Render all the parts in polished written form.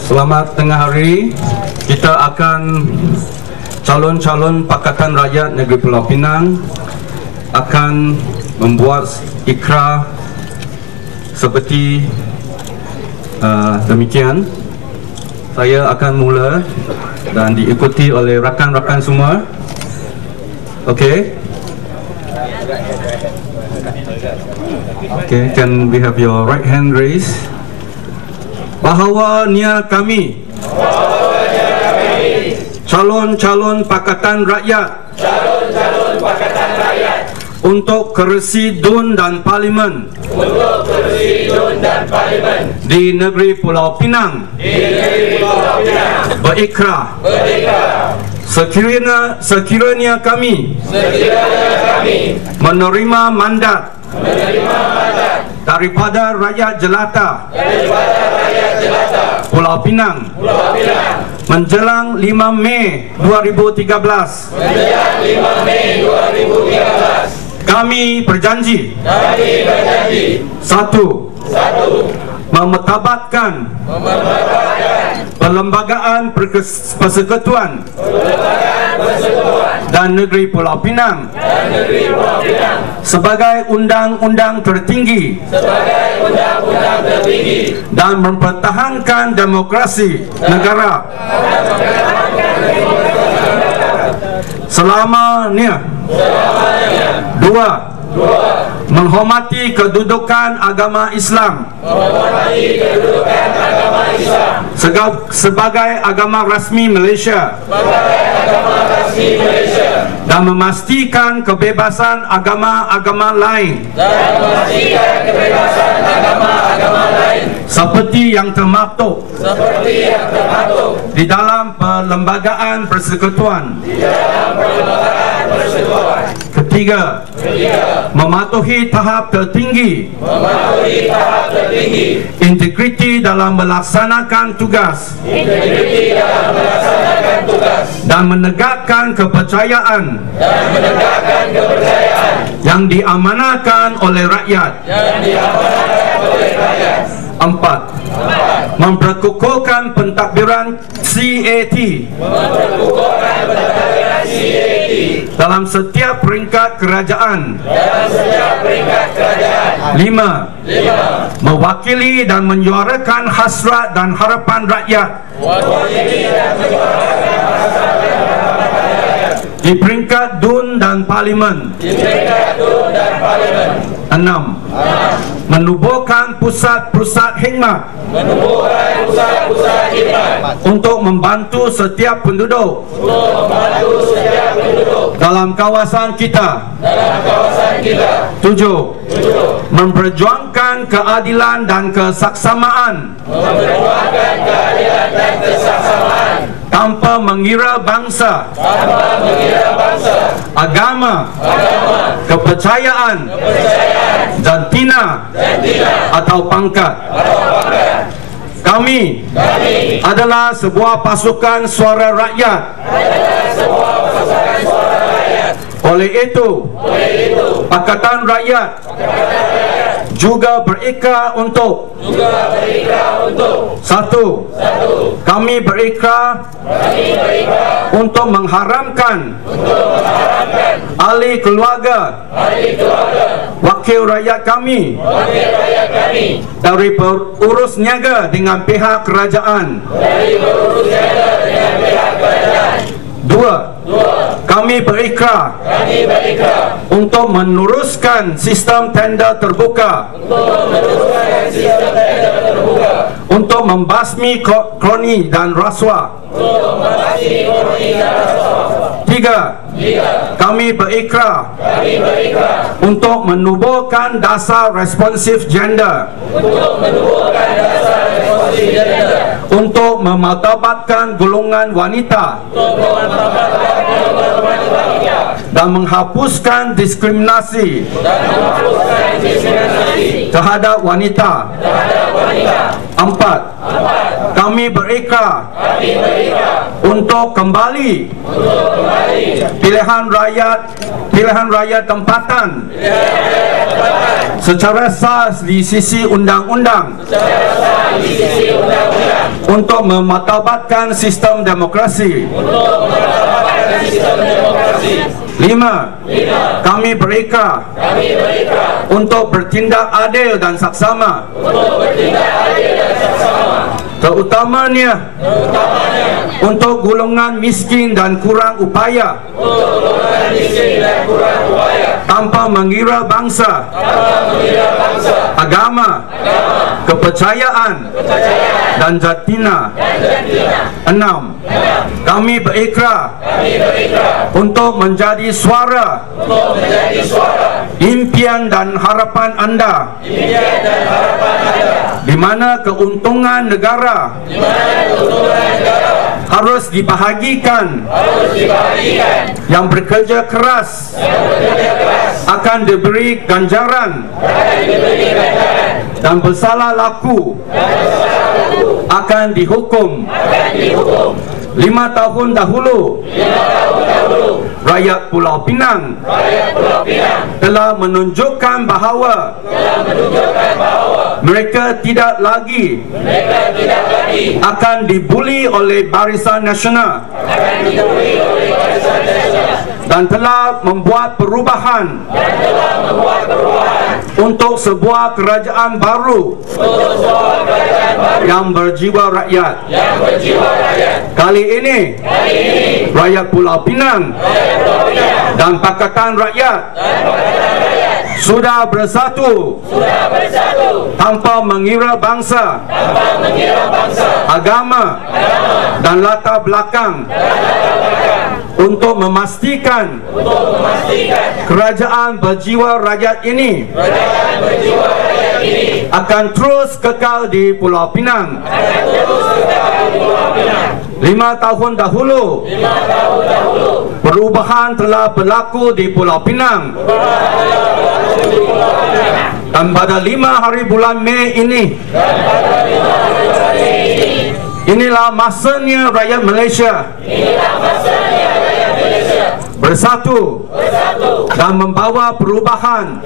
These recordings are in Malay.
Selamat tengah hari. Kita akan calon-calon Pakatan Rakyat Negeri Pulau Pinang akan membuat ikrar seperti demikian. Saya akan mula dan diikuti oleh rakan-rakan semua. Okey. Okay, can we have your right hand raised? Bahawa niat kami, calon-calon Pakatan Rakyat, untuk keresi DUN dan Parlimen, di negeri Pulau Pinang, berikrar sekiranya kami menerima mandat daripada rakyat jelata Pulau Pinang menjelang 5 Mei 2013. Kami berjanji, satu, memetabatkan Perlembagaan Persekutuan dan Negeri Pulau Pinang sebagai undang-undang tertinggi dan mempertahankan demokrasi negara selamanya. Dua, menghormati kedudukan agama Islam sebagai agama rasmi Malaysia dan memastikan kebebasan agama-agama lain seperti yang termaktub di dalam Perlembagaan Persekutuan. Ketiga, mematuhi tahap tertinggi integriti dalam melaksanakan tugas dan menegakkan kepercayaan yang diamanahkan oleh rakyat. Empat, memperkukuhkan pentadbiran CAT dalam setiap peringkat kerajaan. Lima, mewakili dan menyuarakan hasrat dan harapan rakyat di peringkat DUN dan Parlimen. Enam, menubuhkan pusat-pusat khidmat untuk membantu setiap penduduk dalam kawasan kita. Tujuh, memperjuangkan keadilan dan kesaksamaan tanpa mengira bangsa, agama, kepercayaan, jantina atau pangkat. Kami adalah sebuah pasukan suara rakyat. Oleh itu, Pakatan Rakyat juga berikrar untuk satu, kami berikrar untuk mengharamkan ahli keluarga wakil rakyat kami dari berurus niaga dengan pihak kerajaan. Dua, kami berikrar untuk meneruskan sistem tender terbuka untuk membasmi kroni dan rasuah. Tiga, kami berikrar untuk menubuhkan dasar responsif gender untuk memartabatkan golongan wanita dan menghapuskan diskriminasi terhadap wanita. 4. Kami berikrar untuk kembali pilihan rakyat tempatan secara sah di sisi undang-undang untuk memartabatkan sistem demokrasi. 5. Kami berikrar untuk bertindak adil dan saksama, terutamanya untuk golongan miskin dan kurang upaya, tanpa mengira bangsa, agama, kepercayaan dan jatina. 6. Kami berikrar untuk menjadi suara impian dan harapan anda, di mana keuntungan negara harus dibahagikan. Yang bekerja keras akan diberi ganjaran, dan bersalah laku akan dihukum. 5 tahun dahulu rakyat Pulau Pinang telah menunjukkan bahawa mereka tidak lagi akan dibuli oleh Barisan Nasional, dan telah membuat perubahan untuk sebuah kerajaan baru yang berjiwa rakyat. Kali ini rakyat Pulau Pinang dan Pakatan Rakyat sudah bersatu tanpa mengira bangsa, agama dan latar belakang, untuk memastikan kerajaan berjiwa rakyat ini akan terus kekal di Pulau Pinang. 5 tahun dahulu perubahan telah berlaku di Pulau Pinang, dan pada 5 hari bulan Mei ini, inilah masanya rakyat Malaysia bersatu dan membawa perubahan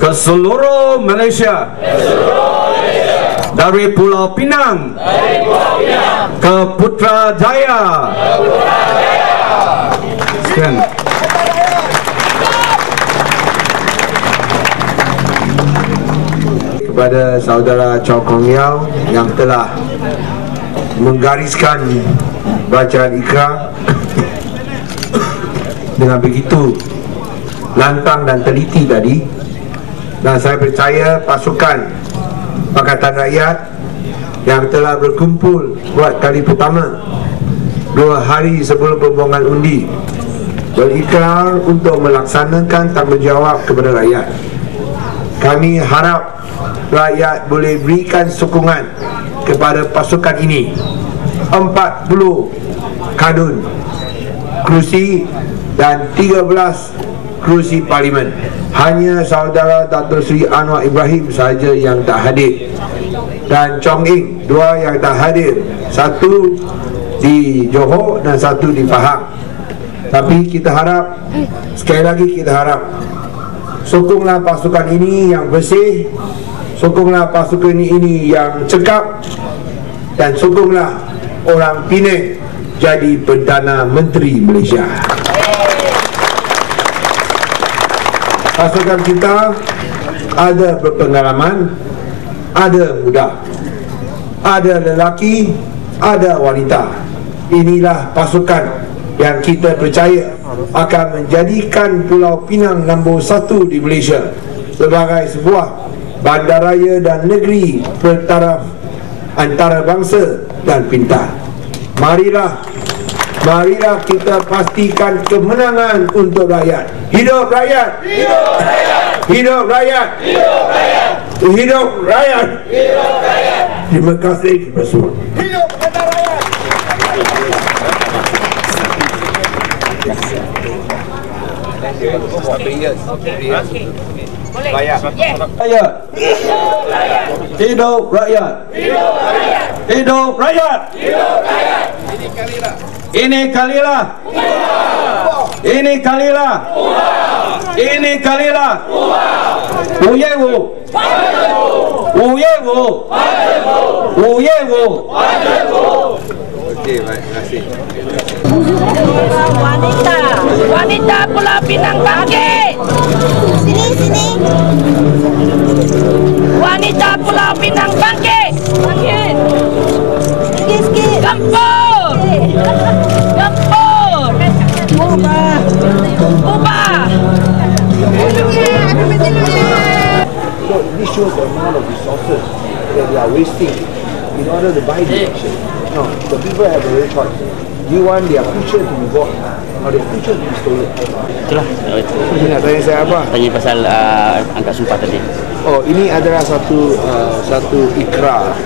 ke seluruh Malaysia, dari Pulau Pinang ke Putrajaya. Sekian. Kepada saudara Chow Kong Yeow yang telah menggariskan bacaan ikrar dengan begitu lantang dan teliti tadi, dan saya percaya pasukan Pakatan Rakyat yang telah berkumpul buat kali pertama 2 hari sebelum pembuangan undi berikrar untuk melaksanakan tanggungjawab kepada rakyat. Kami harap rakyat boleh berikan sokongan kepada pasukan ini. 40 kadun kerusi dan 13 kerusi parlimen. Hanya saudara Dato' Seri Anwar Ibrahim sahaja yang tak hadir, dan Chong Ing 2 yang tak hadir, 1 di Johor dan 1 di Pahang. Tapi kita harap, sekali lagi kita harap, sokonglah pasukan ini yang bersih, sokonglah pasukan ini yang cekap, dan sokonglah orang Penang jadi Perdana Menteri Malaysia. Pasukan kita ada berpengalaman, ada muda, ada lelaki, ada wanita. Inilah pasukan yang kita percaya akan menjadikan Pulau Pinang nombor 1 di Malaysia sebagai sebuah bandaraya dan negeri bertaraf antara bangsa dan pintar. Marilah kita pastikan kemenangan untuk rakyat. Hidup rakyat! Hidup rakyat! Hidup rakyat! Hidup rakyat! Hidup rakyat! Hidup rakyat! Terima kasih kepada semua. Hidup rakyat! Rakyat. Hidup rakyat. Hidup rakyat. Ini kalilah. Ini kalilah. Ini kalilah. Uyewu. Uyewu. Uyewu. Okey, baik, terima kasih. Wanita Pulau Pinang bangkit. Sini. Wanita Pulau Pinang bangkit. Sikit. Gempur. Ubah. So this shows the amount of resources that they are wasting in order to buy the election. No, the people have a real choice. Do you want their future to be bought or their future to be stolen? Itulah. Jadi nak tanya saya apa? Tanya pasal angkat sumpah tadi. Oh, ini adalah satu ikrar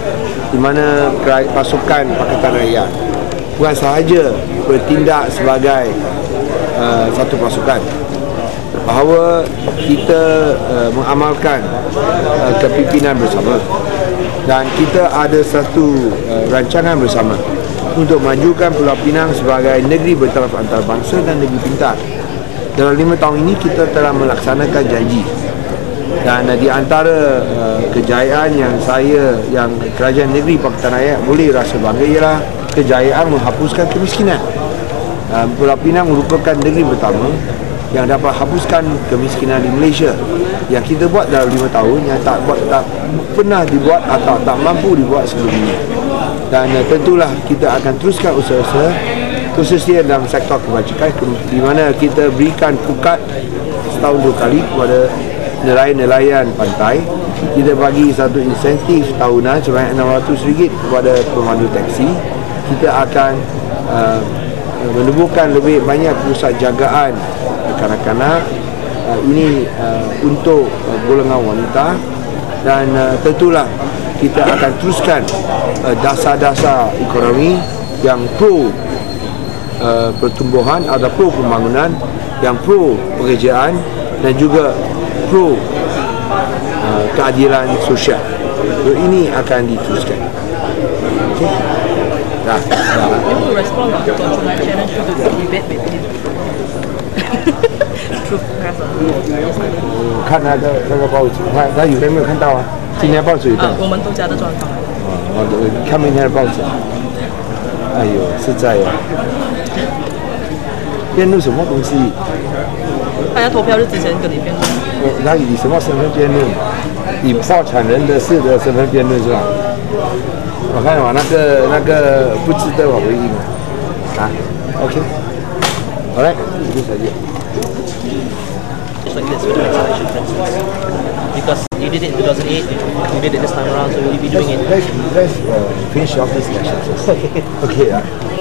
di mana pasukan Pakatan Rakyat bukan sahaja bertindak sebagai satu pasukan, bahawa kita mengamalkan kepimpinan bersama dan kita ada satu rancangan bersama untuk majukan Pulau Pinang sebagai negeri bertaraf antarabangsa dan negeri pintar. Dalam 5 tahun ini kita telah melaksanakan janji, dan di antara kejayaan yang kerajaan negeri Pakatan Rakyat boleh rasa bangga ialah kejayaan menghapuskan kemiskinan. Pulau Pinang merupakan negeri pertama yang dapat hapuskan kemiskinan di Malaysia, yang kita buat dalam 5 tahun, yang tak pernah dibuat atau tak mampu dibuat sebelum ini. Dan tentulah kita akan teruskan usaha-usaha khususnya dalam sektor kebajikan, di mana kita berikan pukat setahun 2 kali kepada nelayan-nelayan pantai. Kita bagi satu insentif tahunan sebanyak RM600 kepada pemandu taksi. Kita akan menubuhkan lebih banyak pusat jagaan kanak-kanak ini untuk golongan wanita, dan tentulah kita akan teruskan dasar-dasar ekonomi yang pro pertumbuhan atau pro pembangunan, yang pro pekerjaan dan juga pro keadilan sosial. So, ini akan diteruskan. Okey. Dah. You respond to consumer challenge to the debate between Truth Press 看那个报纸，他有没有看到啊？今天报纸有的。我们都家的专访。我看明天的报纸。哎呦，实在呀！辩论什么东西？大家投票日之前跟你辩论。那以什么身份辩论？以破产人的事的身份辩论是吧？我看我那个不值得我回应啊。OK， 好嘞，你就再见。 Just like this with the next election, for instance. Because you did it in 2008, you did it this time around, so will you be doing it? Let's finish off this election first. Okay.